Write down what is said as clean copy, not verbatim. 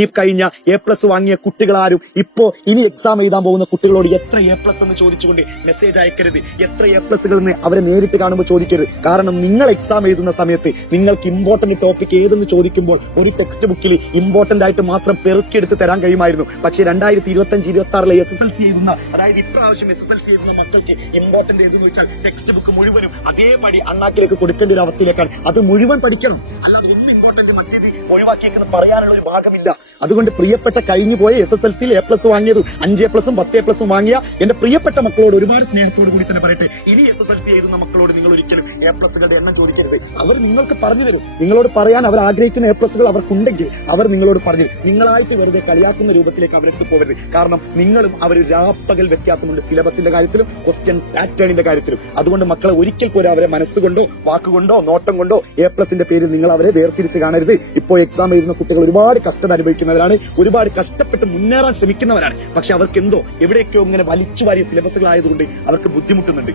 ഈ കഴിഞ്ഞ A+ വാങ്ങിയ കുട്ടികളാരും ഇനി എക്സാം എഴുതാൻ പോകുന്ന കുട്ടികളോട് എത്ര A+ എന്ന് ചോദിച്ചുകൊണ്ട് മെസ്സേജ് അയക്കരുത്. എത്ര A+കൾ എന്ന് അവരെ നേരിട്ട് കാണുമ്പോൾ ചോദിക്കരുത്. കാരണം നിങ്ങൾ എക്സാം എഴുതുന്ന സമയത്ത് നിങ്ങൾക്ക് ഇമ്പോർട്ടന്റ് ടോപ്പിക് ഏതെന്ന് ചോദിക്കുമ്പോൾ ഒരു ടെക്സ്റ്റ് ബുക്കിൽ ഇമ്പോർട്ടന്റ് ആയിട്ട് മാത്രം പെറുക്കിയെടുത്ത് തരാൻ കഴിയുമായിരുന്നു. പക്ഷേ 2025-26 SSLC എഴുതുന്ന, അതായത് ഇപ്രാവശ്യം SSLC എഴുതുന്ന മക്കൾക്ക് ഇമ്പോർട്ടന്റ് ഏതെന്ന് വെച്ചാൽ ടെക്സ്റ്റ് ബുക്ക് മുഴുവനും അതേപടി അണ്ണാക്കിലേക്ക് കൊടുക്കേണ്ട ഒരു അവസ്ഥയിലേക്കാണ്. അത് മുഴുവൻ പഠിക്കണം, അല്ലാതെ ഇമ്പോർട്ടന്റ് മറ്റേത് ഒഴിവാക്കിയെന്ന് പറയാനുള്ള ഒരു ഭാഗമില്ല. അതുകൊണ്ട് പ്രിയപ്പെട്ട കഴിഞ്ഞു പോയ SSLCയിൽ A+ വാങ്ങിയതും 5A+ഉം 10A+ വാങ്ങിയ എന്റെ പ്രിയപ്പെട്ട മക്കളോട് ഒരുപാട് സ്നേഹത്തോടു കൂടി തന്നെ പറയട്ടെ, ഇനി SSLC എഴുതുന്ന മക്കളോട് നിങ്ങൾ ഒരിക്കലും A+കളുടെ എണ്ണം ചോദിക്കരുത്. അവർ നിങ്ങൾക്ക് പറഞ്ഞു തരും. നിങ്ങളോട് പറയാൻ അവർ ആഗ്രഹിക്കുന്ന A+കൾ അവർക്കുണ്ടെങ്കിൽ അവർ നിങ്ങളോട് പറഞ്ഞു. നിങ്ങളായിട്ട് വെറുതെ കളിയാക്കുന്ന രൂപത്തിലേക്ക് അവരെടുത്ത് പോകരുത്. കാരണം നിങ്ങളും അവർ രാപ്പകൽ വ്യത്യാസമുണ്ട് സിലബസിന്റെ കാര്യത്തിലും ക്വസ്റ്റ്യൻ പാറ്റേണിന്റെ കാര്യത്തിലും. അതുകൊണ്ട് മക്കളെ ഒരിക്കൽ പോലും അവരെ മനസ്സുകൊണ്ടോ വാക്കുകൊണ്ടോ നോട്ടം കൊണ്ടോ A+ന്റെ പേരിൽ നിങ്ങൾ അവരെ വേർതിരിച്ച് കാണരുത്. ഇപ്പോൾ എക്സാം എഴുതുന്ന കുട്ടികൾ ഒരുപാട് കഷ്ടത അനുഭവിക്കുന്നവരാണ്, ഒരുപാട് കഷ്ടപ്പെട്ട് മുന്നേറാൻ ശ്രമിക്കുന്നവരാണ്. പക്ഷെ അവർക്ക് എവിടെയൊക്കെയോ ഇങ്ങനെ വലിച്ചു വാരിയ സിലബസുകളായതുകൊണ്ട് അവർക്ക് ബുദ്ധിമുട്ടുന്നുണ്ട്.